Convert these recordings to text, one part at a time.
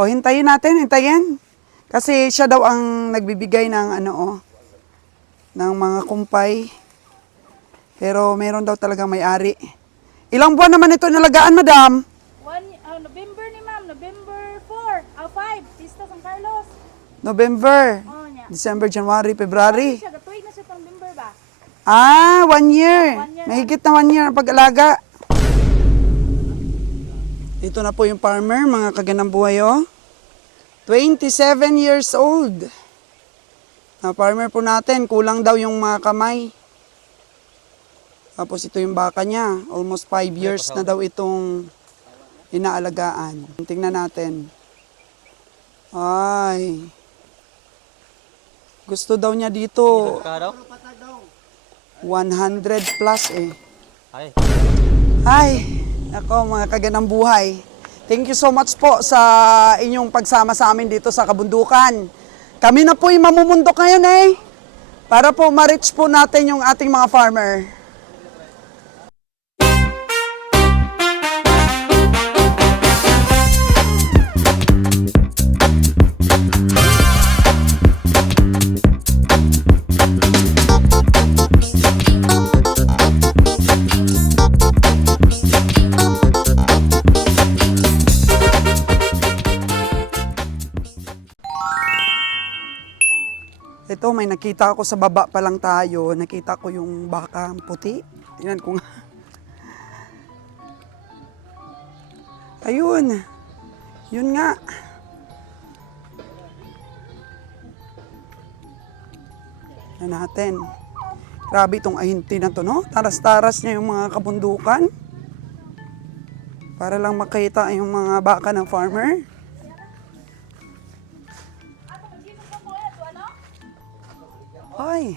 O, hintayin natin, hintayin. Kasi siya daw ang nagbibigay ng ng mga kumpay. Pero meron daw talagang may-ari. Ilang buwan naman ito nalagaan, madam? November ni ma'am, November 4, 5, Pista San Carlos. November, Oh, niya. December, January, February. Siya, gatuig na siya pang November ba? 1 year. 1 year. Mahigit na 1 year ang pag-alaga. Ito na po yung farmer, mga kaganang buhay, oh. 27 years old. Na farmer po natin, kulang daw yung mga kamay. Tapos ito yung baka niya. Almost 5 years na daw itong inaalagaan. Tingnan natin. Ay. Gusto daw niya dito 100 plus eh. Ay, ako mga kaganang buhay. Thank you so much po sa inyong pagsama sa amin dito sa kabundukan. Kami na po yung mamumundok ngayon eh. Para po ma-reach po natin yung ating mga farmer. Ito, may nakita ako sa baba pa lang tayo. Nakita ko yung baka puti. Tingnan ko nga. Ayun. Yun nga. Tingnan natin. Grabe itong ahinti na to, no? Taras-taras niya yung mga kabundukan. Para lang makita yung mga baka ng farmer. Ay.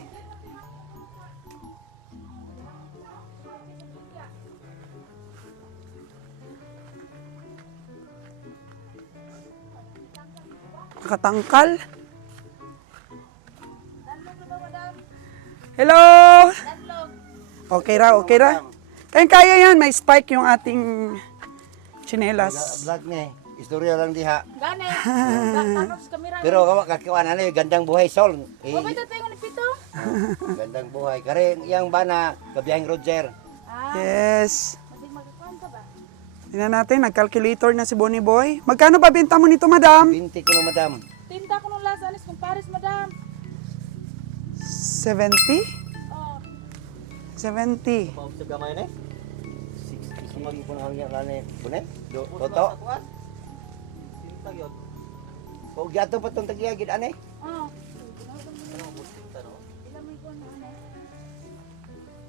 Nakatangkal. Hello. Okay ra, okay ra. Kaya yan, may spike yung ating tsinelas. Vlog ni, istorya lang diha. Gani. Tanong sa kamera. Pero kawa kakiwan ano yung gandang buhay Sol. Wabay ito tayo ni Pito. Gandang buhay. Kare yang bana kabiyahing Roger. Yes. Kasi magkakuan ka ba? Tingnan natin, nag-calculator na si Bonnie Boy. Magkano ba benta mo nito, madam? Binti ko no madam. Tinta ko nung lasa anis kung Paris, madam. 70? Oh. 70. Mausap ka ngayon eh? 60 po na hanggang lani. Bunet? Toto? Tintag yun. O gato pa tong tagyagid ane? Oh. Ilan may kuan na ano?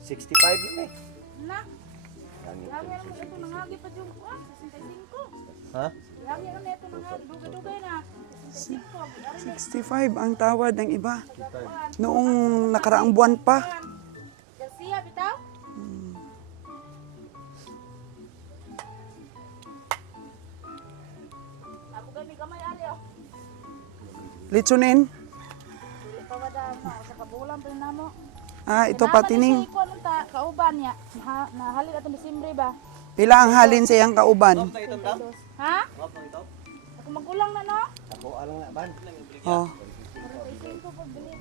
65 yun eh. Na. Langit Lami yun, naman ito nangagi pa yung kuan. 65. Ha? Lami naman ito nangagi. Dugay-dugay na. 65. 65 ang tawad ng iba. Noong nakaraang buwan pa. Garcia, bitaw? Ako gami kamay ari oh. Litsunin. Dili pa madam na sa kabulan pa na mo. Ito patining. Kuan ta kauban niya. Nahali atong Disyembre ba? Pila ang halin sa iyang kauban? Stop na itong dam? Ha? Stop na ito? Ako magkulang na no? Ako alang na ban. Oh, 45 pag bili.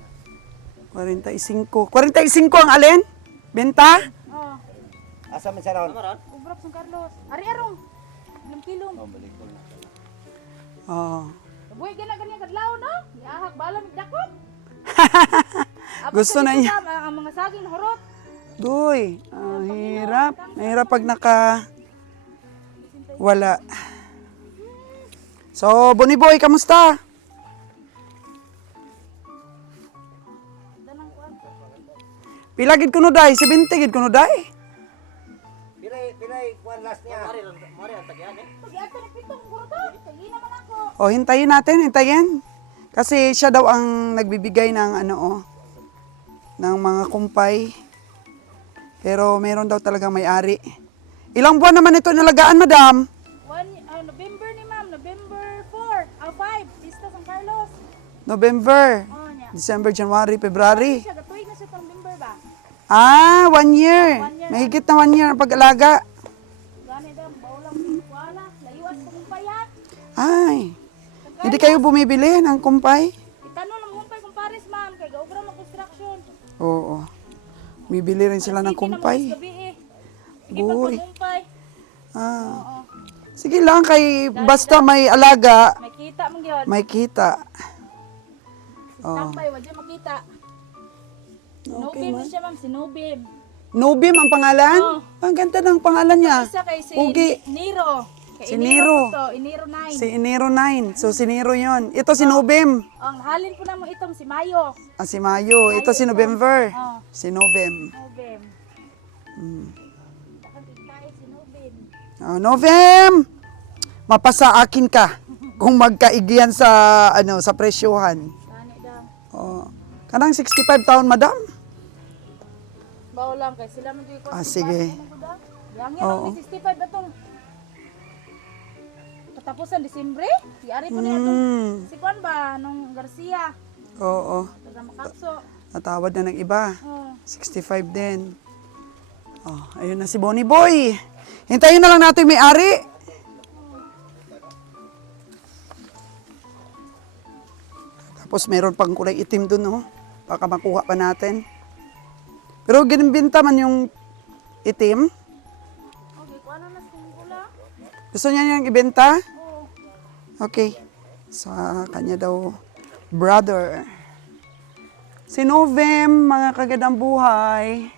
45. 45 ang alin? Benta? Oh, Asa man sa ron? Maran? ubrap San Carlos. Ari arong. Ilang kilong. Oh, balik ko na. Oh. Buhay gana ganyan kadlaw no? Iahak bala migdakop. Gusto na niya. Ang mga saging horot. Doy, hirap. Mahirap pag wala. So, Bonnie Boy, kamusta? Danang kuan. Pila gid kuno day? 70 gid kuno day? Pilay kuan last niya. Mari ang tagyan eh. Pag ato ni pitong guro to. Kaya naman ako. O, hintayin natin, hintayin. Kasi siya daw ang nagbibigay ng ng mga kumpay. Pero meron daw talagang may-ari. Ilang buwan naman ito nalagaan, madam? November ni ma'am, November 4, 5, Pista San Carlos. November, Oh, niya. December, January, February. Siya, gatuig na siya pang November ba? 1 year. Mahigit na 1 year ang pag-alaga. Gani daw, baulang wala, layuan kung payan. Ay, Hindi kayo bumibili ng kumpay? Itanong lang kumpay kung pares ma'am. Kay gaubra mo construction. Oo. Bibili rin sila ng kumpay. Sige Uy. pagkumpay. Ah. Oo. Sige lang, kay basta may alaga, May kita mong yun. may kita. Tampay, wala makita. Okay, Nubim ma'am. siya ma'am, si Nubim. Nubim ang pangalan? Oo. Ang ganda ng pangalan niya. Isa kay si Ugi. Nero. Kay Si Nero. To, Iniro 9. Si Enero 9. So, si Nero yun. Ito si Nubim. Ang halin po na mo itong si Mayo. Ah, si Mayo. Ito si November. Oo. Si Novem. Nubim. Tayo si Nubim. Oh, Novem! Mapasa akin ka kung magkaigiyan sa sa presyohan. Tani daw. Oh. Kanang 65 taon, madam? Bao lang kay sila man ko. Ah, sige. Yang Oo. yan 65 atong katapusan Disyembre. Yari po niya itong si Juan ba nung Garcia. Oo. Taga Makakso. Natawad na ng iba. Oh. 65 din. Oh, ayun na si Bonnie Boy. Hintayin na lang natin may ari. Tapos meron pang kulay itim dun, no? Baka makuha pa natin. Pero ginibinta man yung itim. Okay, kung ano na singula? Gusto niya niyang ibenta? Oo. Okay. Sa kanya daw, brother. Si Novem, mga kagandang buhay.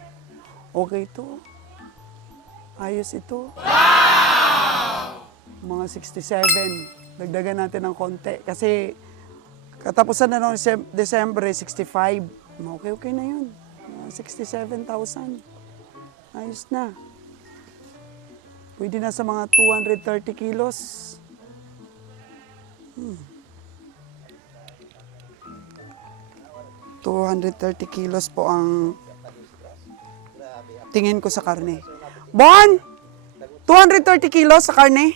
Okay to. Ayos ito. Mga 67. Dagdagan natin ng konti. Kasi katapusan na ng December, 65. Okay na yun. Mga 67,000. Ayos na. Pwede na sa mga 230 kilos. 230 kilos po ang tingin ko sa karne. Bon! 230 kilos sa karne?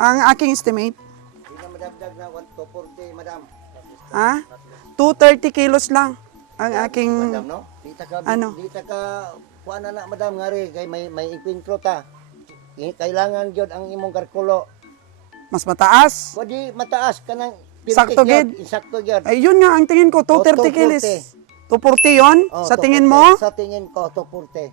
Ang aking estimate. Hindi na madagdag na 140, madam. Ha? 230 kilos lang ang aking... Madam, no? Ano? Di ta ka, kuha na madam, ngari, kay may ikwintro ta. Kailangan yun ang imong karkulo. Mas mataas. Kundi mataas ka ng Sakto, gid. Sakto yun. Ay, yun nga ang tingin ko. 230 kilos. 240 yun? Oh, Sa tingin 240. mo? Sa tingin ko, 240.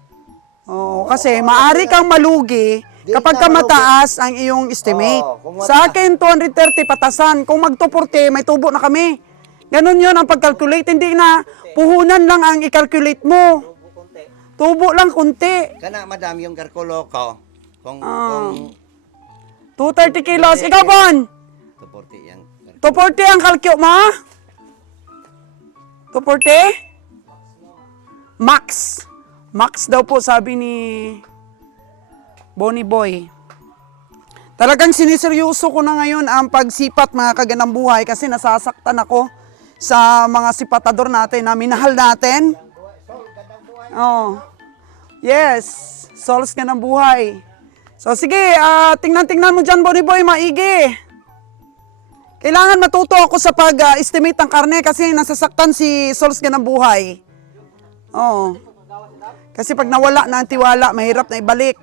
Oo, kasi maari kang malugi Di kapag ka ka mataas ang iyong estimate. Oo, kung Sa akin, 230 patasan. Kung mag-240, may tubo na kami. Ganon yun ang pag-calculate. Hindi na puhunan lang ang i-calculate mo. Tubo lang kunti. Kana, madam, yung karkulo ko, kung 230 kilos. Ikaw, Bon? 240 yan. 240 ang kalkyo mo? 240? Max. Max daw po sabi ni Bonnie Boy. Talagang siniseryoso ko na ngayon ang pagsipat mga kaganang buhay kasi nasasaktan ako sa mga sipatador natin na minahal natin. Oh. Yes, souls ka ng buhay. So sige, tingnan mo dyan Bonnie Boy, maigi. Kailangan matuto ako sa pag-estimate ng karne kasi nasasaktan si Souls ng buhay. Oo. Kasi pag nawala na ang tiwala, mahirap na ibalik.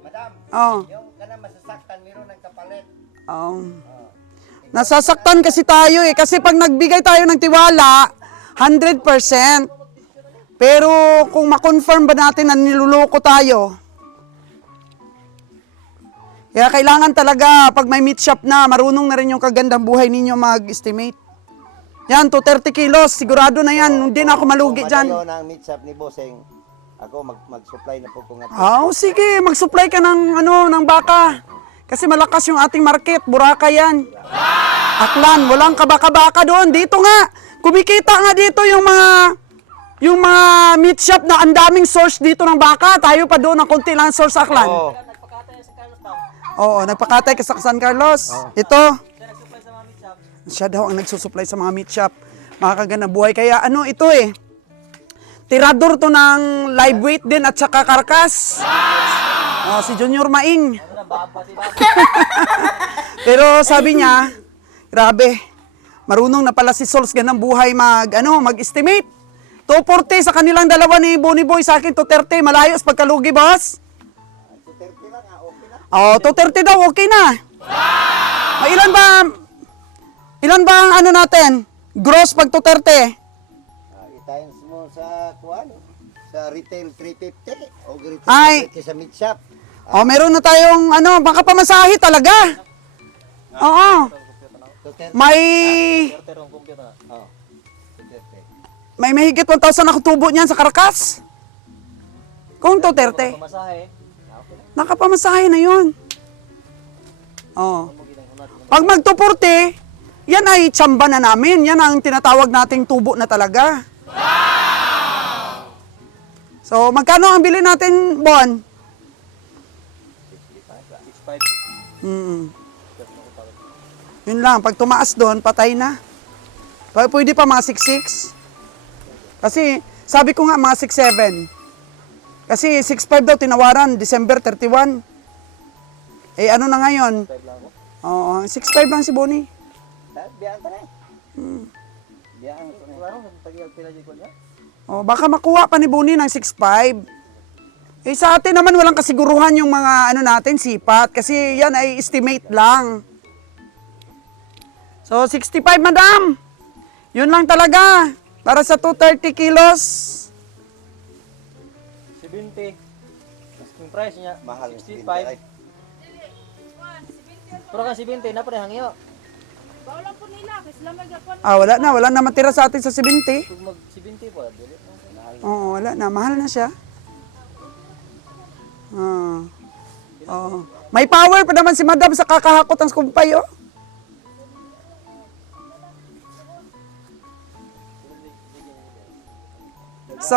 Madam, Oo. yung kana masasaktan, meron ng kapalit. Nasasaktan kasi tayo eh. Kasi pag nagbigay tayo ng tiwala, 100%. Pero kung ma-confirm ba natin na niluloko tayo, kaya kailangan talaga, pag may meat shop na, marunong na rin yung kagandang buhay ninyo mag-estimate. Yan, 230 kilos, sigurado na yan. Hindi na ako malugi dyan. Kung madayo na ang meat shop ni Bossing, ako mag-supply na po kung nga. Sige, mag-supply ka ng baka. Kasi malakas yung ating market, Boracay yan. Aklan, walang kabaka-baka doon. Dito nga, kumikita nga dito yung mga meat shop na ang daming source dito ng baka. Tayo pa doon, ang konti lang source Aklan. Oo. Oo, nagpakatay ka sa San Carlos. Ito. Siya daw ang nagsusupply sa mga meat shop. Mga kagandang buhay. Kaya ito eh. Tirador to ng live weight din at saka karkas. Si Junior Maing. Pero sabi niya, grabe, marunong na pala si Souls ganang buhay mag-estimate. 240 sa kanilang dalawa ni Bonnie Boy, sa akin 230, malayo sa pagkalugi, boss. 230 lang, okay na. 230 daw, okay na. Mailan ba Ilan ba ang ano natin? Gross pag 230? I-times mo sa kuan, sa retail 350 o retail Ay. 350 sa meat shop. Oh, meron na tayong ano, baka pamasahe talaga. Oo. 230. May Pero ang computer na. Oh. 230. may mahigit 1,000 na kutubo niyan sa Caracas. Kung 230, Pamasahe. nakapamasahe na 'yon. Oh. Pag mag 240, yan ay tsamba na namin. Yan ang tinatawag nating tubo na talaga. So, magkano ang bili natin, Bon? 6.5. Yun lang, pag tumaas doon, patay na. Pwede pa mga 6.6. Kasi, sabi ko nga mga 6.7. Kasi 6.5 daw tinawaran, December 31. Eh ano na ngayon? 5 lang ako. Oo, 6.5 lang si Bonnie. Biyaan ta na. Biyaan ko na. Klaro, tagiyag pila dyan ko niya. Oh, baka makuha pa ni Bonnie ng 6.5. Eh sa atin naman walang kasiguruhan yung mga ano natin, sipat. Kasi yan ay estimate lang. So, 65, madam. Yun lang talaga. Para sa 230 kilos. 70. Asking price niya. Mahal ng 65. Pero kan 70, na pa rin hangyo. Bawlan po nila, kasi sila may gapon. Wala na matira sa atin sa 70. Kung mag 70 po, dili. Oo, wala na. Mahal na siya. May power pa naman si madam sa kakahakot ng kumpay, oh. So,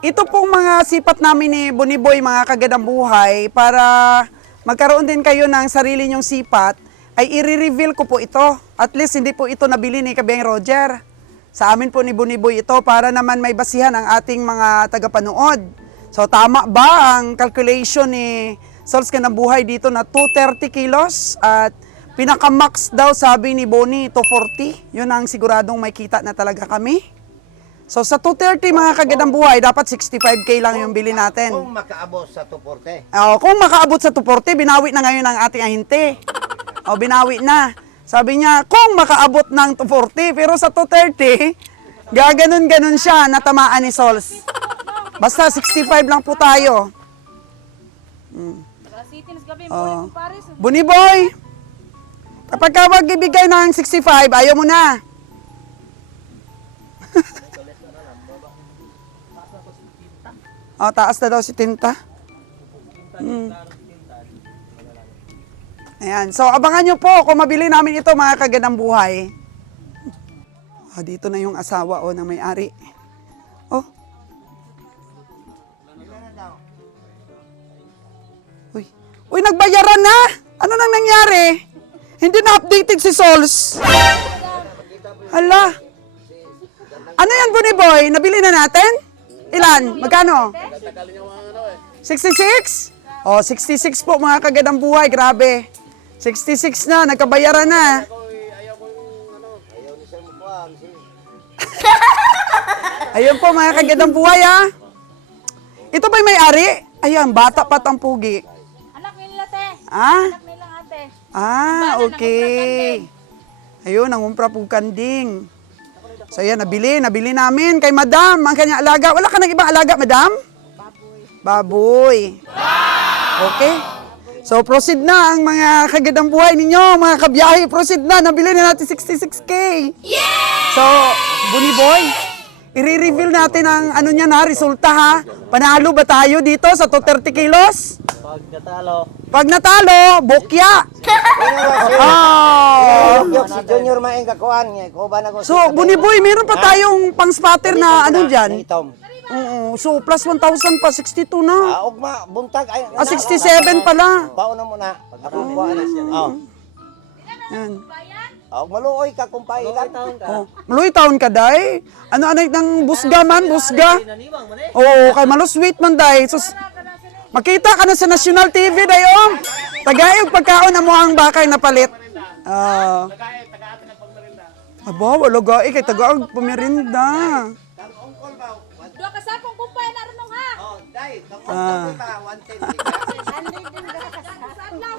ito pong mga sipat namin ni Boniboy, mga kagandang buhay, para magkaroon din kayo ng sarili nyong sipat, ay i-reveal ko po ito. At least hindi po ito nabili ni Kabeng Roger. Sa amin po ni Boniboy ito para naman may basihan ang ating mga tagapanood. So tama ba ang calculation ni Sols Gandang Buhay dito na 230 kilos at pinaka-max daw sabi ni Bonnie 240. Yun ang siguradong may kita na talaga kami. So sa 230 mga kagandang buhay, dapat 65K lang yung bili natin. Kung makaabot sa 240. Kung makaabot sa 240, binawi na ngayon ang ating ahinte. Binawi na. Sabi niya, kung makaabot ng 240, pero sa 230, gaganon-ganon siya, natamaan ni Sols. Basta 65 lang po tayo. Sa city, nas gabi, mo Paris. Boniboy, kapag ka magbibigay ng 65, ayaw mo na. Taas na daw si Tinta. Ayan. So, abangan nyo po kung mabili namin ito, mga kagandang buhay. Dito na yung asawa ng may-ari. Oh. Uy, nagbayaran na! Ano nang nangyari? Hindi na updated si Sols. Hala. Ano yan, Boniboy? Nabili na natin? Ilan? Magkano? 66? 66 po mga kagandang buhay. Grabe. 66 na. Nagkabayaran na. Ayun po mga kagandang buhay, ha. Ito ba'y may-ari? Ayan, bata pat ang pugi. Anak nila, te. Ah? Anak nilang ate. Okay. Ayun, nangumpra po kanding. So yan, nabili namin kay madam, ang kanyang alaga. Wala ka nang ibang alaga, madam? Baboy. Okay. So proceed na ang mga kagandang buhay ninyo, mga kabiyahe. Proceed na, nabili na natin 66K. So, Boniboy, i-reveal natin ang ano niya na, resulta ha. Panalo ba tayo dito sa 230 kilos? Pag natalo, Pag natalo, bukya. Yok si Junior maeng kakuan nga ko ba na ko. So, Boniboy, meron pa tayong pang-spatter na ano dyan? Itom. Oo, so plus 1,000 pa, 62 na. Ugma buntag ay. 67 pala. Pauna mo na. Ako kuan na siya. Yan. Maluoy ka kumpay ilan. taon ka. Maluy taon ka, day. Ano ng busga man, busga. Naniwang man eh. Oo, kay malusweet man, day. Sus, makita ka na sa National TV, day, oh. Tagayog pagkaon na mo ang bakay na palit. Aba, wala gai, kay tagaog pumerinda. Dua kasapong kumpay na rin nung ha.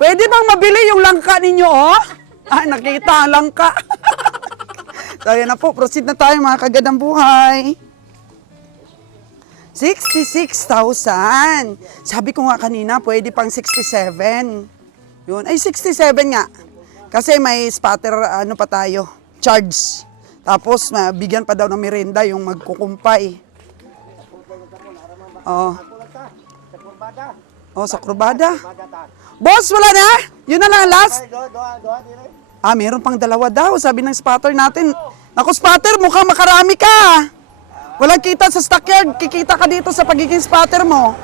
Pwede bang mabili yung langka ninyo, oh? Ah, nakita lang ka. So, ayan na po. Proceed na tayo mga kagandang buhay. 66,000. Sabi ko nga kanina, pwede pang 67. Yun. Ay, 67 nga. Kasi may spatter, ano pa tayo, charge. Tapos, bigyan pa daw ng merenda yung magkukumpay. Oh. Sa kurbada. Oh, sa kurbada. Kurbada ta. Boss, wala na? Yun na lang last? Ay, doha dire. Ah, meron pang dalawa daw, sabi ng spotter natin. Naku, spotter, mukhang makarami ka. Walang kita sa stockyard, kikita ka dito sa pagiging spotter mo.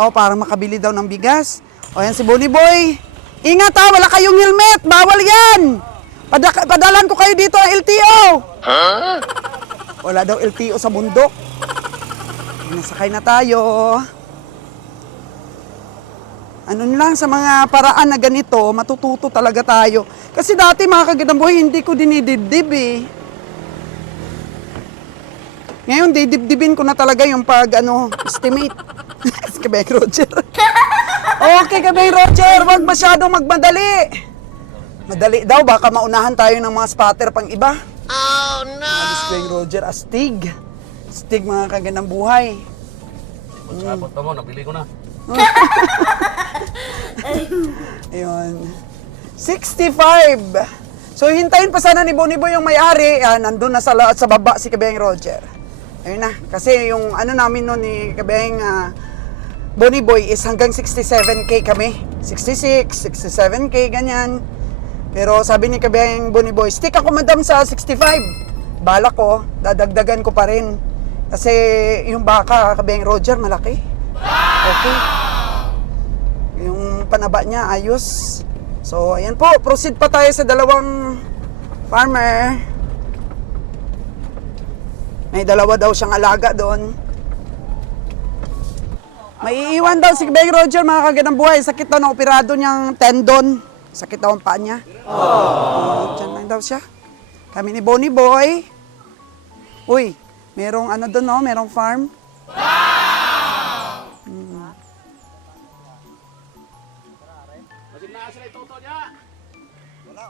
Oh, parang makabili daw ng bigas. O yan si Bonnie Boy. Ingat ha, wala kayong helmet, bawal yan. Padalan ko kayo dito ang LTO. Wala daw LTO sa bundok. Nasakay na tayo. Ano lang, sa mga paraan na ganito, matututo talaga tayo. Kasi dati mga kagandang buhay, hindi ko dinidibdib eh. Ngayon, didibdibin ko na talaga yung estimate. Si Kabeng Roger. Okay, Kabeng Roger, huwag masyadong magmadali. Madali daw, baka maunahan tayo ng mga spotter pang iba. Oh no! Si Kabeng Roger, astig. Astig mga kagandang buhay. Sabot mo, nabili ko na. Ayun. 65. So, hintayin pa sana ni Bonnie Boy yung may-ari. Nandun na sa baba si Kabeng Roger. Ayun na. Kasi yung ano namin noon ni Kabeng Bonnie Boy is hanggang 67K kami. 66, 67K, ganyan. Pero sabi ni Kabeng Bonnie Boy, stick ako madam sa 65. Bala ko, dadagdagan ko pa rin. Kasi yung baka, Kabeng Roger, malaki. Okay. Yung panaba niya, ayos. So, ayan po. Proceed pa tayo sa dalawang farmer. May dalawa daw siyang alaga doon. May iiwan daw si Kabeng Roger, mga kagandang buhay. Sakit daw na operado niyang tendon. Sakit daw ang paa niya. Diyan lang daw siya. Kami ni Bonnie Boy. Uy, merong ano doon, no? Merong farm.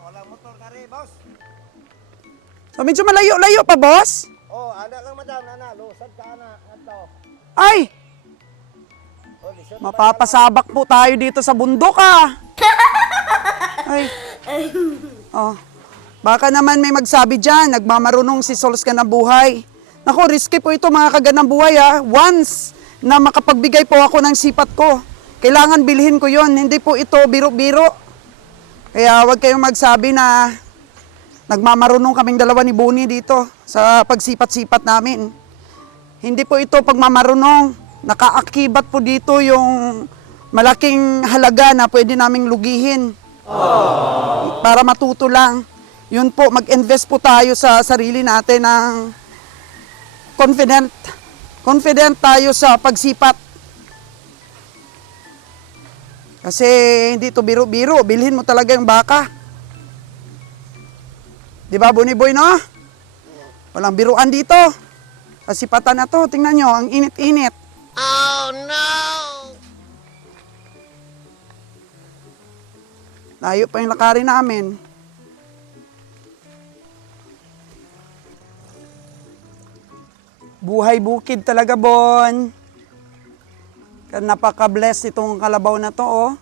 Wala motor kare, boss. So, medyo malayo-layo pa, boss. Oh, ana lang madam, ana, lusad ka ana, ngadto. Ay! Oh, lisod. Mapapasabak po tayo dito sa bundok, ah. Ay. Oh. Baka naman may magsabi dyan, nagmamarunong si Sols ka na buhay. Naku, risky po ito mga kaganang buhay, ah. Once na makapagbigay po ako ng sipat ko, kailangan bilhin ko yon. Hindi po ito biro-biro. Kaya huwag kayong magsabi na nagmamarunong kaming dalawa ni Bonnie dito sa pagsipat-sipat namin. Hindi po ito pagmamarunong. Nakaakibat po dito yung malaking halaga na pwede naming lugihin. Para matuto lang. Yun po, mag-invest po tayo sa sarili natin ng confident. Confident tayo sa pagsipat. Kasi hindi ito biro-biro. Bilhin mo talaga yung baka. Di ba, Bonnie Boy, no? Walang biruan dito. Kasipatan na to. Tingnan nyo, ang init-init. Oh, no! Layo pa yung lakarin namin. Buhay bukid talaga, Bon. Napaka-bless itong kalabaw na to, oh.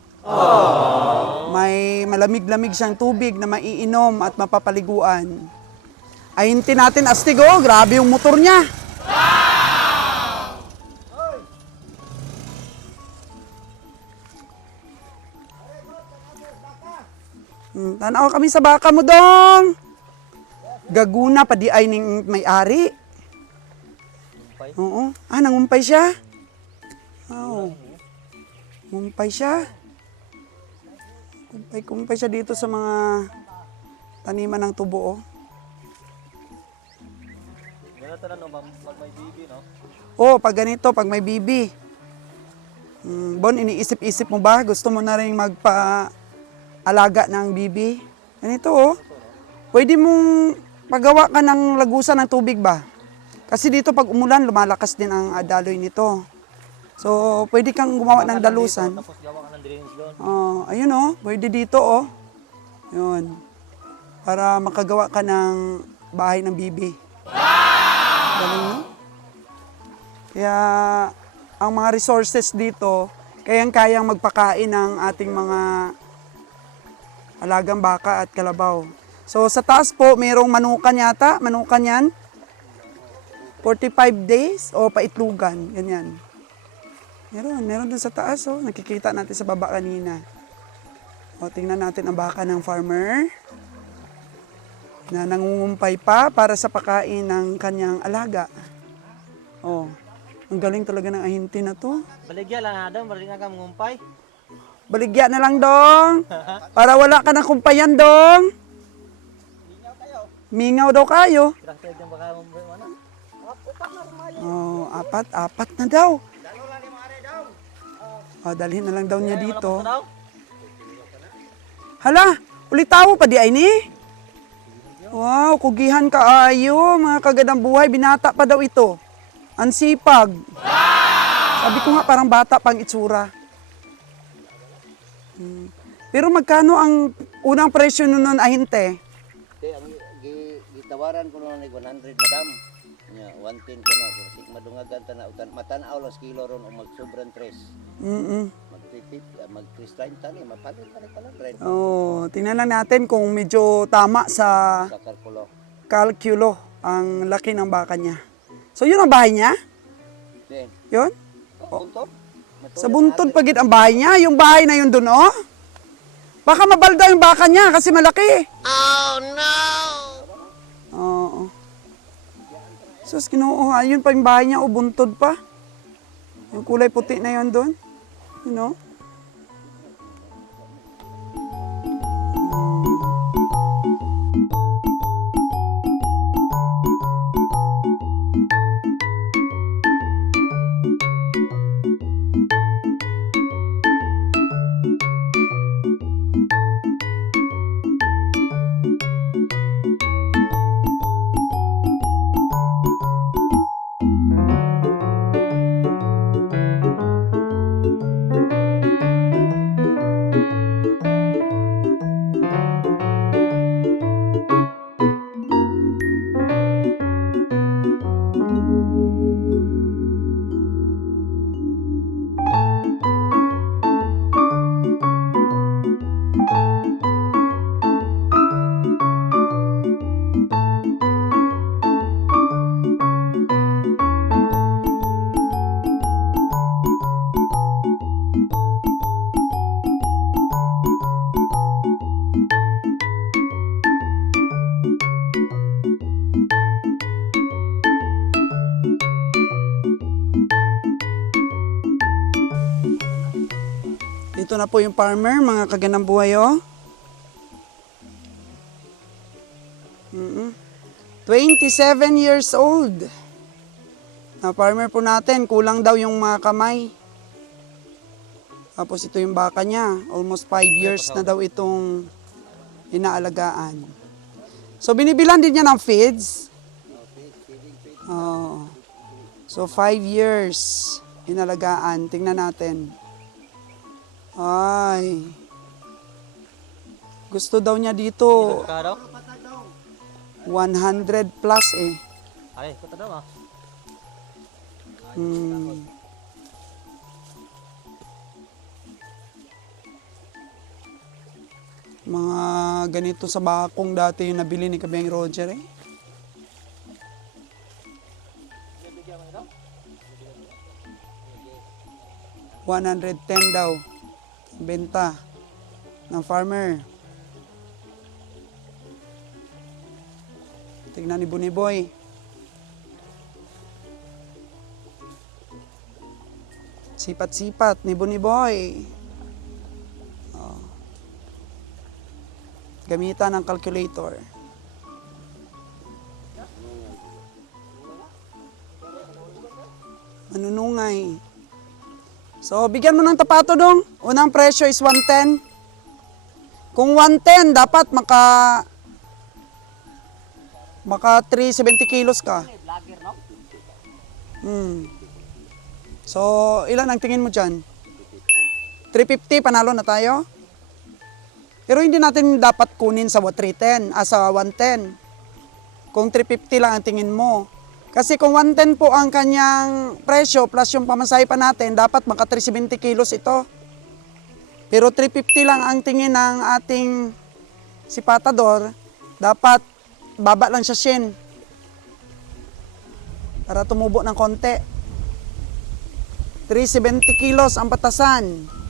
May malamig-lamig siyang tubig na maiinom at mapapaliguan. Ayuntin natin, astig, oh. Grabe yung motor niya. Tanaw kami sa baka mo, dong. Gaguna pa di ay ning may-ari. Oo. Nangumpay siya. Oo. Kumpay siya. Kumpay siya dito sa mga taniman ng tubo, oh. Ganito na, no, pag may bibi, no? Oo, pag ganito, pag may bibi. Bon, iniisip-isip mo ba? Gusto mo na rin magpa-alaga ng bibi? Ganito, oh. Pwede mong pagawa ka ng lagusan ng tubig ba? Kasi dito pag umulan, lumalakas din ang daloy nito. So, pwede kang gumawa ng dalusan. Tapos gawa ka ng drainage doon. Ayun, oh. Pwede dito, oh. Yun. Para makagawa ka ng bahay ng bibi. Galing, no? Kaya, ang mga resources dito, kayang-kayang magpakain ng ating mga alagang baka at kalabaw. So, sa taas po, mayroong manukan yata. Manukan yan. 45 days o paitlugan. Ganyan. Meron dun sa taas. Oh. Nakikita natin sa baba kanina. O, tingnan natin ang baka ng farmer na nangungumpay pa para sa pakain ng kanyang alaga. Oh, ang galing talaga ng ahinti na to. Baligya lang na daw, balik nga ka mangumpay. Baligya na lang, dong. Para wala ka na kumpayan, dong. Mingaw daw kayo. Kira-kira yung baka mo ano? Oh, apat na daw. Oh, dalhin na lang daw niya dito. Daw? Hala, ulitaw pa di ay ni. Wow, kugihan ka ayo, mga kagadang buhay, binata pa daw ito. Ang sipag. Sabi ko nga parang bata pang itsura. Pero magkano ang unang presyo nun ahinte? Ang gitawaran ko noon 100 madam. Nya 110 ko na kasi madungagan ta na utan matanaw los kilo ron o magsobran 3. Magtipid mag-30 ni mapalit pa pala red Oh, tingnan lang natin kung medyo tama sa sa kalkulo. kalkulo ang laki ng baka niya. So yun ang bahay niya? Then, Yun? buntod. Sa buntod pagit ang bahay niya, yung bahay na yun dun, oh. Baka mabalda yung baka niya kasi malaki. Oh no! Oo. Sus, Ginoo, ayun pa yung bahay niya, o buntod pa. Yung kulay puti na yun dun. You know? Ito na po yung farmer, mga kaganang buhay, oh. 27 years old. Na farmer po natin, kulang daw yung mga kamay. Tapos ito yung baka niya, almost 5 years na daw itong inaalagaan. So binibilan din niya ng feeds. Oh. So 5 years inalagaan. Tingnan natin. Ay. Gusto daw niya dito Ka daw? 100 plus eh. Ay, kota daw ah. Mga ganito sa bakong dati yung nabili ni Kabeng Roger eh. $110 daw benta ng farmer. Tignan ni Buniboy. Sipat-sipat ni Buniboy. Oh. Gamitan ng calculator. Manunungay. So, bigyan mo ng tapato dong. Unang presyo is 110. Kung 110, dapat maka 370 kilos ka. So, ilan ang tingin mo dyan? 350, panalo na tayo? Pero hindi natin dapat kunin sa 310, sa 110. Kung 350 lang ang tingin mo. Kasi kung 110 po ang kanyang presyo plus yung pamasahe pa natin, dapat maka 370 kilos ito. Pero 350 lang ang tingin ng ating si Patador, dapat baba lang siya shin. Para tumubo ng konti. 370 kilos ang batasan.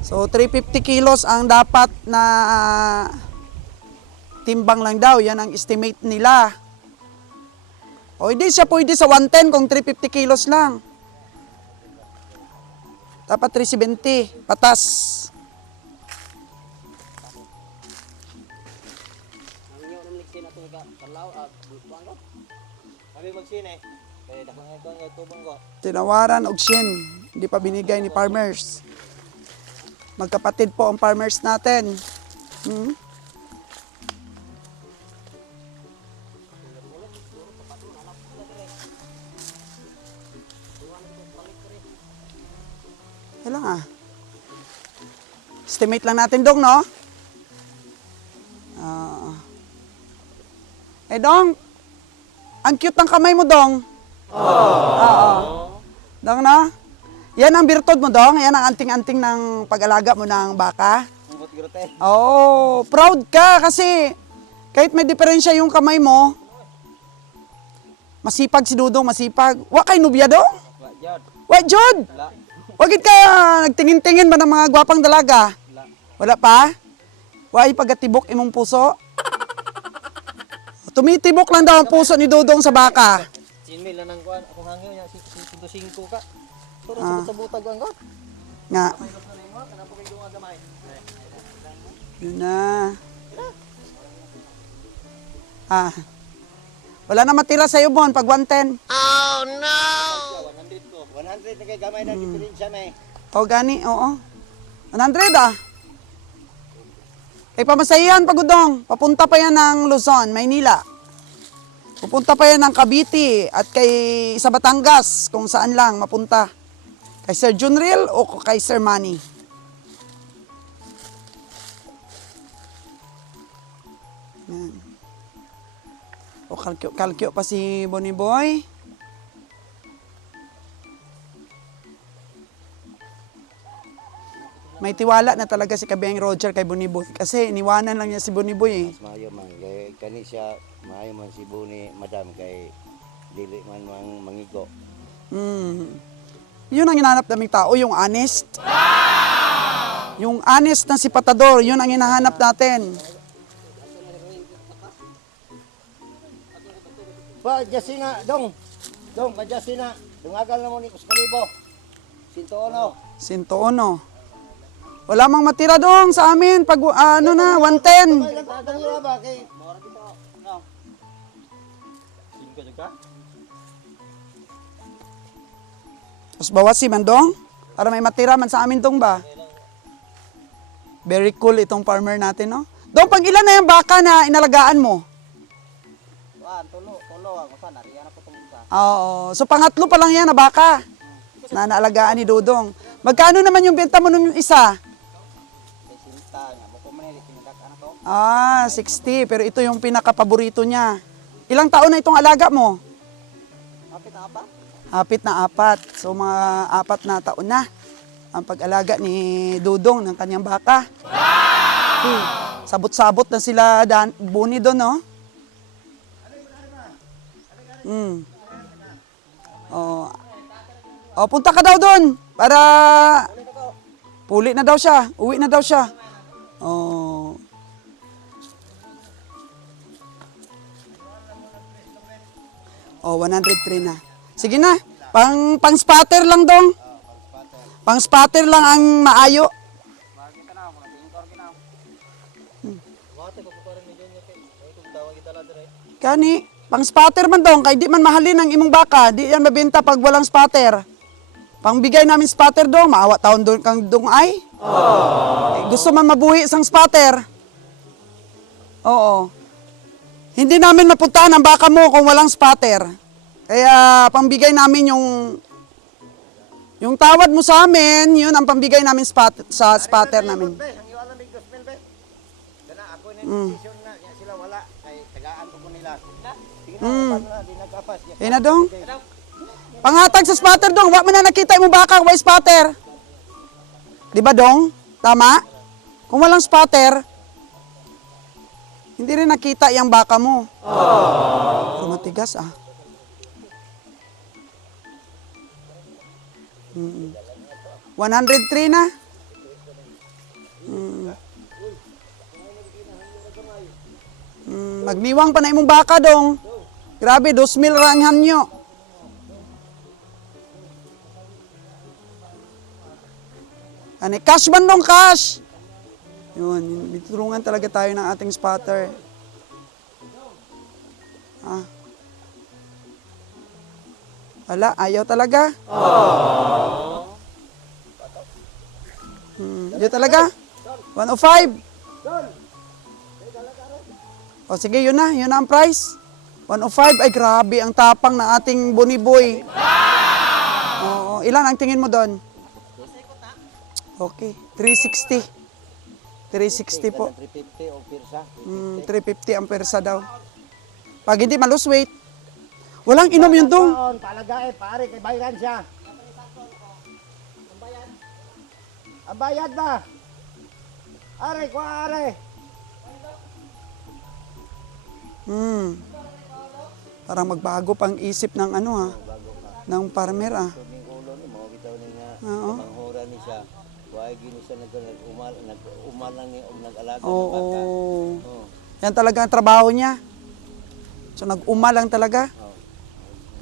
So 350 kilos ang dapat na timbang lang daw. Yan ang estimate nila. O hindi siya pwede sa 110 kung 350 kilos lang. Dapat 370, patas. Kami magsine. Kaya dakong ito ang tubong ko. Tinawaran og shin. Hindi pa binigay ni farmers. Magkapatid po ang farmers natin. Hmm? Kailang estimate lang natin dong, no? Dong, ang cute ng kamay mo, Dong. Oo. Dong, no? Yan ang birtod mo, Dong. Yan ang anting-anting ng pag-alaga mo ng baka. Ubot grote. Oo, proud ka kasi kahit may diferensya yung kamay mo, masipag si Dudong, masipag. Wa kay nubya, Dong? Wa jud. Wa, Jod? Wala. Wagit ka nagtingin-tingin ba ng mga gwapang dalaga? Wala. Wala pa? Wa ay pagkatibok imong puso? Tumitibok lang daw ang puso ni Dudong sa baka. Sinmil na nang kuan. Akong hangyo niya 105 ka. Pero sa butag ang got. Nga. Yun na. Wala na matira sa'yo, Bon, pag 110. 100 na kay gamay na diferensya may. O gani, oo. 100 Eh, pamasahihan pagudong. Papunta pa yan ng Luzon, Maynila. Pupunta pa yan ng Cavite at kay sa Batangas, kung saan lang mapunta. Kay Sir Junril o kay Sir Manny. Yan. O kalkyo pa si Bonnie Boy. May tiwala na talaga si Kabeng Roger kay Boniboy kasi iniwanan lang niya si Boniboy eh. Mas maayo man kay kani siya maayo man si Buni madam kay dili man mangigo. Yun ang hinahanap naming tao, yung honest. Yung honest na si Patador, yun ang hinahanap natin. Pa Jasina dong. Dong pa Jasina. Dungagal na mo ni Kuskalibo. 101. 101. Wala mang matira dong sa amin pag 110. May nagtatangila ba kay Mora dito. No. 5 jud ka. Mas bawas si Mandong para may matira man sa amin dong ba? Very cool itong farmer natin, no? Dong, pag ilan na yung baka na inalagaan mo? Tulo ako sa nariyan ako tungsa. Oo. So pangatlo pa lang yan na baka na naalagaan ni Dudong. Magkano naman yung benta mo nung isa? Ah, 60. Pero ito yung pinaka-paborito niya. Ilang taon na itong alaga mo? Hapit na 4. So mga 4 na taon na ang pag-alaga ni Dudong ng kanyang baka. Sabot-sabot na sila Buni doon, no? Oh, punta ka daw doon para puli na daw siya, uwi na daw siya. Oh. Oh, 103 na. Sige na. Pang spatter lang dong. Pang spatter lang ang maayo. Kani, pang spatter man dong, kay di man mahalin ang imong baka, di yan mabenta pag walang spatter. Pangbigay namin spatter dong, maawa taon doon kang dong ay. Eh, gusto man mabuhi sang spatter. Oo. Hindi namin mapuntahan ang baka mo kung walang spatter. Kaya pangbigay namin yung Yung tawad mo sa amin, yun ang pambigay namin sa spotter namin. Be, ang iwala may 2,000 be. Kana ako na decision na nya sila wala kay tagaan ko nila. Sige na, paano na di nagkapas. Kaya na dong. Panghatag sa spotter dong, wa mo na nakita mo baka, why spotter? Di ba dong? Tama? Kung walang spotter, hindi rin nakita yung baka mo. Pero matigas ah. 103 na. Magniwang pa na imong baka dong. Grabe, 2,000 ranghan nyo. Ano, cash man dong, cash. Yun, ditulungan talaga tayo ng ating spotter. Ah. Wala, ayaw talaga. Ayaw talaga. 105. O sige, yun na ang price. 105, ay grabe, ang tapang na ating buniboy. Oo, ilan ang tingin mo doon? Okay, 360. 360 po. 350 o pirsa. 350 ang persa daw. Pag hindi malose weight, walang inom yun dong. Palagay, pare, kay bayaran siya. Ang bayad ba? Are, kuha are. Parang magbago pang isip ng ano ha, ng farmer ah. Tuming ulo ni mo bitaw ni nga Oo. manghura ni siya. Waay gini siya nag-umal lang ni nag-alaga Oo. ng baka. Oh. Yan talaga ang trabaho niya. So nag-uma lang talaga.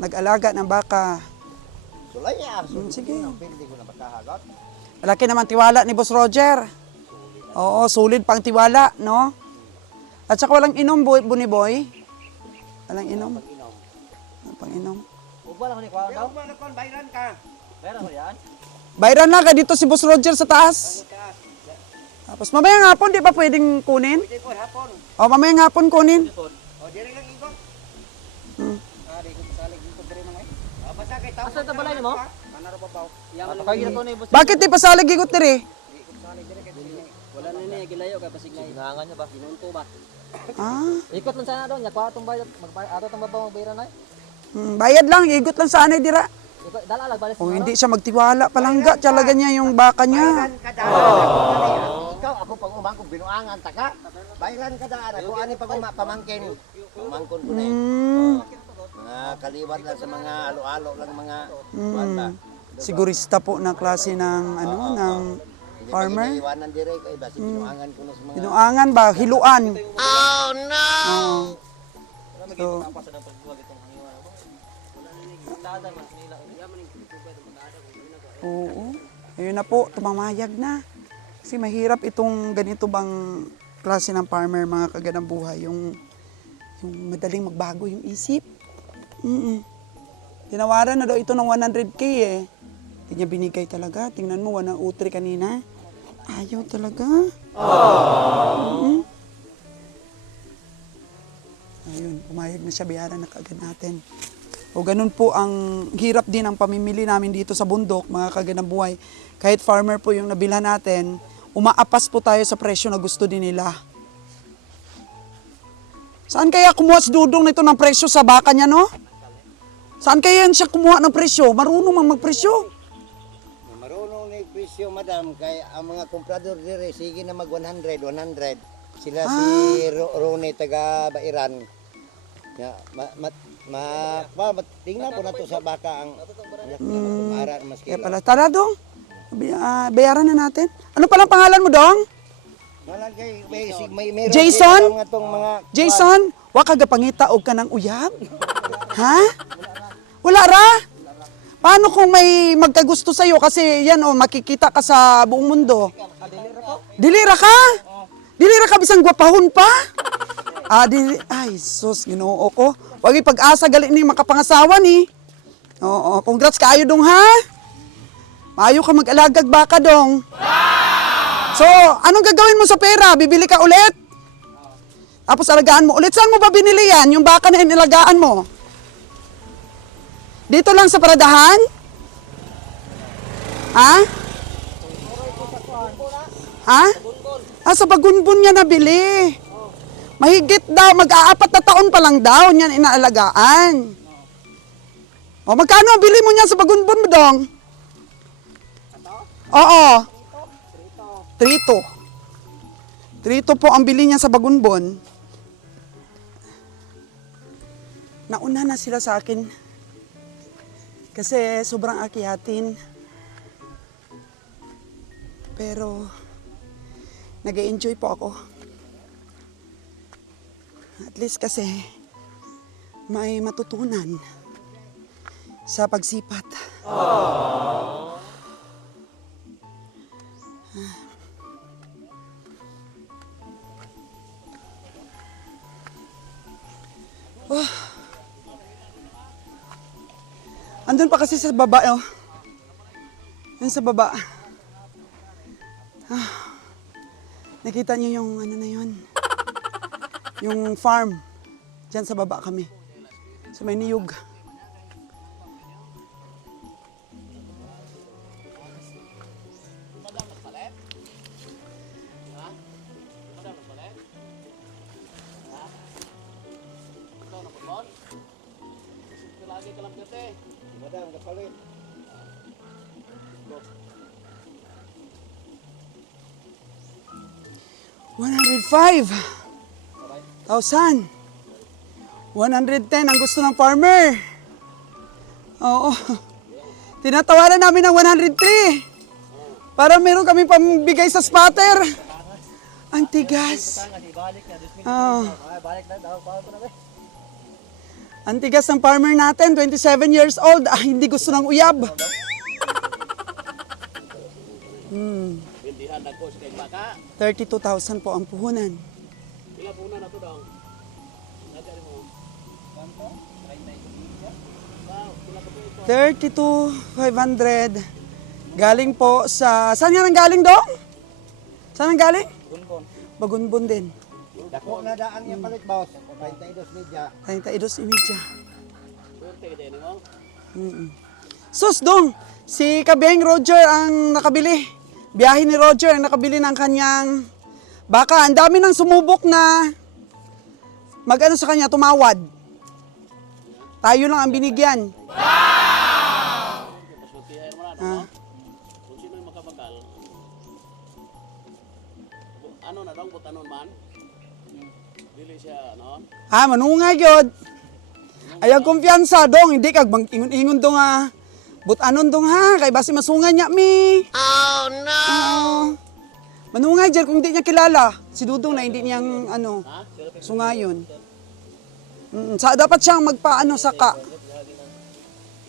Nag-alaga ng baka. Sulaya, sige. Hindi ko na makahagot. Malaki naman tiwala ni Boss Roger. Oo, solid pang tiwala, no? At saka walang inom, Buniboy. Walang inom. Pang inom. Uba lang ni kuha daw. Ano kon bayaran ka? Meron ko yan. Bayran na ka dito si Boss Roger sa taas. Tapos mamayang hapon, di ba pwedeng kunin? Hindi ko hapon. O, mamayang hapon kunin. O dire lang igo. Di ko salig dito dire man ay. Basta kay tao. Asa ta balay nimo? Kanaro pa baw. Patokay gid ko ni boss. Bakit di pa salig igot diri? Wala na ni gilayo kay pasignay. Ginangan niya ba? Pinunto ba? Ah, Ikot man sana doon, nya kuha tong bayad, ato tong babaw magbayran ay. bayad lang, igot lang sa anay dira. Ikot dala lag balis. O, hindi siya magtiwala palangga, talaga niya yung baka niya. Ikaw ako pag umangkon binuangan ta ka. Bayaran ka da ako ani pag pamangkin. Pamangkon ko na. Mga kaliwat lang sa mga alo-alo lang mga kuwan ba. Sigurista po na klase ng ano, ng farmer. Iwanan dire kay basi binuangan ko na sa mga Pinuangan ba? Hiluan. Oh no. So, Pasa ng pagbuwag itong hangiwan ako. Wala na ni tada man nila. oo. Ayun na po, tumamayag na. Kasi mahirap itong ganito bang klase ng farmer, mga kaganang buhay. Yung madaling magbago yung isip. Tinawaran na daw ito ng 100K eh. Hindi niya binigay talaga. Tingnan mo, 103 kanina. Ayaw talaga. Ayun, pumayag na siya, bayaran na kaagad natin. O ganun po ang hirap din ang pamimili namin dito sa bundok, mga kaganang buhay. Kahit farmer po yung nabilhan natin, umaapas po tayo sa presyo na gusto din nila. Saan kaya kumuha si Dudong nito ng presyo sa baka niya, no? Saan kaya yan siya kumuha ng presyo? Marunong mang magpresyo. Marunong ni presyo madam kay ang mga komprador dire sige na mag 100. Sila si Rone taga Bairan. Ya, tingnan po na to sa baka ang maaran mas Kaya kilo. pala, tara Dong. Bayaran na natin. Ano palang pangalan mo, Dong? Malagay may meron Jason? din mga tong mga Jason, wa ka gapangita og kanang uyab? Ha? Wala ra? Paano kung may magkagusto sa'yo? Kasi yan o, makikita ka sa buong mundo. Dilira ka? Dilira ka bisang gwapahon pa? Ay, sus, ginoo ko. Wag ipag-asa gali ni makapangasawa ni. Oo, congrats kaayo dong ha. Maayo ka mag-alagag baka dong. So, anong gagawin mo sa pera? Bibili ka ulit? Tapos alagaan mo ulit. Saan mo ba binili yan? Yung baka na inilagaan mo? Dito lang sa paradahan? Ha? Ha? Ah, sa Bagunbon niya nabili. Mahigit daw, mag-aapat na taon pa lang daw niyan inaalagaan. O, magkano ang bili mo niya sa Bagunbon mo, Dong? Oo. 3-2. 3-2 po ang bili niya sa Bagunbon. Nauna na sila sa akin. Kasi sobrang akyatin. Pero, nag-enjoy po ako. At least kasi, may matutunan sa pagsipat. Andun pa kasi sa baba, oh. Yun sa baba. Nakita niyo yung ano na yun? Yung farm. Diyan sa baba kami. Sa may niyog. Madam, kapalit. 105,000. 110 ang gusto ng farmer. Oo. Tinatawaran namin ng 103. Para meron kami pambigay sa spotter. Ang tigas. Balik na, 2 minutes. Oo. Balik na, daw pa na ba? Ang tigas ng farmer natin, 27 years old. Ah, hindi gusto ng uyab. Bindihan na ko sa kay baka. 32,000 po ang puhunan. Pila po na to daw. Nagari mo. 32,500. Galing po sa... Saan nga nang galing, Dong? Saan nang galing? Gunbon. Bagunbon din. Dako na daan niya palit, boss. 32 media. 32 imidya. Swerte ka din mo. Sus, Dong! Si Kabeng Roger ang nakabili. Biyahe ni Roger ang nakabili ng kanyang baka. Ang dami nang sumubok na mag-ano sa kanya, tumawad. Tayo lang ang binigyan. Pasultihan mo na, no? Kung sino yung makabakal. Ano na dong butanon man? Dili siya, no? Ha, manungay gyud. Ayaw kumpiyansa, Dong. Hindi kag ingon-ingon dong ha. Butanon dong ha, kay basi masungan niya mi. Oh no. Manungay dyan kung hindi niya kilala. Si Dudong na hindi niyang ano, sungayon. Dapat siyang magpaano saka.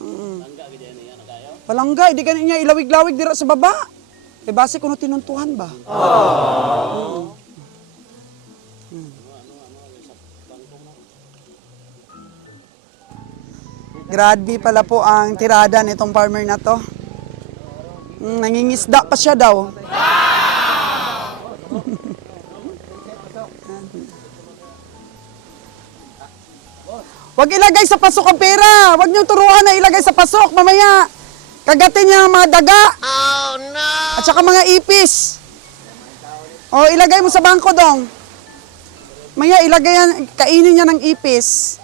Langga gid niya na kayo. Palangga, hindi ka niya ilawig-lawig dira sa baba. Kay basi kuno tinuntuhan ba? Grabe pala po ang tirada nitong farmer na to. Nangingisda pa siya daw. Wag ilagay sa pasok ang pera. Wag niyong turuan na ilagay sa pasok. Mamaya, kagatin niya ang mga daga. Oh, no! At saka mga ipis. O, ilagay mo sa bangko, Dong. Maya, ilagay yan, kainin niya ng ipis.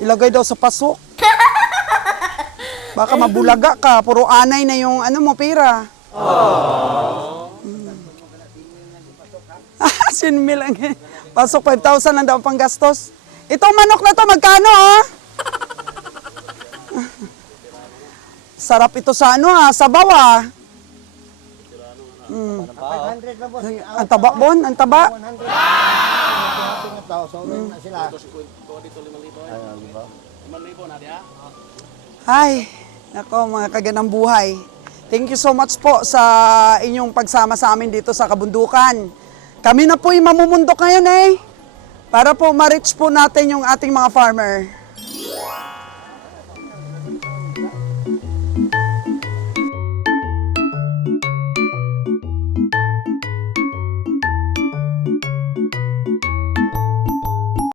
Ilagay daw sa pasok. Baka mabulaga ka, puro anay na yung ano mo, pera. Sinmil lang eh. Pasok 5,000 lang daw ang panggastos. Itong manok na to, magkano oh? Sarap ito sa ano ah, sabaw ah. 500 na, boss. Ang taba, Bon, ang taba. 100. So, na sila. Ko dito 5,000. Ano, di ba? 5,000 na dia. Ay, nako mga kaganang buhay. Thank you so much po sa inyong pagsama sa amin dito sa kabundukan. Kami na po yung mamumundok ngayon eh. Para po ma-reach po natin yung ating mga farmer.